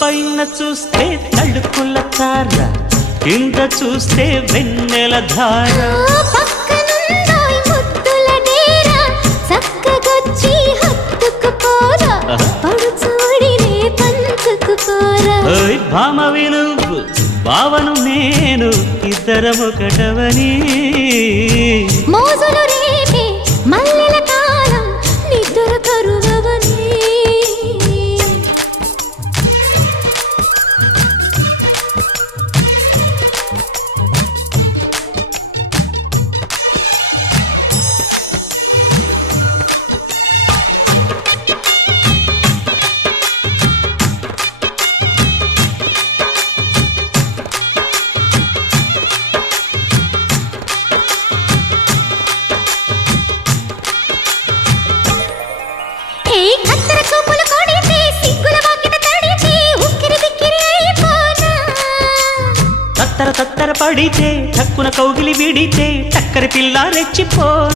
పైన చూస్తే తడుకుల తార, కింద చూస్తే వెన్నెల ధార. పక్కనుందోయ్ ముద్దుల డేరా, చక్కగొచ్చి హత్తుకుపోరా, పడుచూడినే పంచుకుపోరా. భామ విలువు భావను నేను, ఇద్దరమొకటవని. మోజులు రేపే మల్లెల కాలం, నిద్ర కరువవని. తత్తర తత్తర పడితే, తక్కున కౌగిలి విడితే, చక్కరి పిల్ల రెచ్చిపో.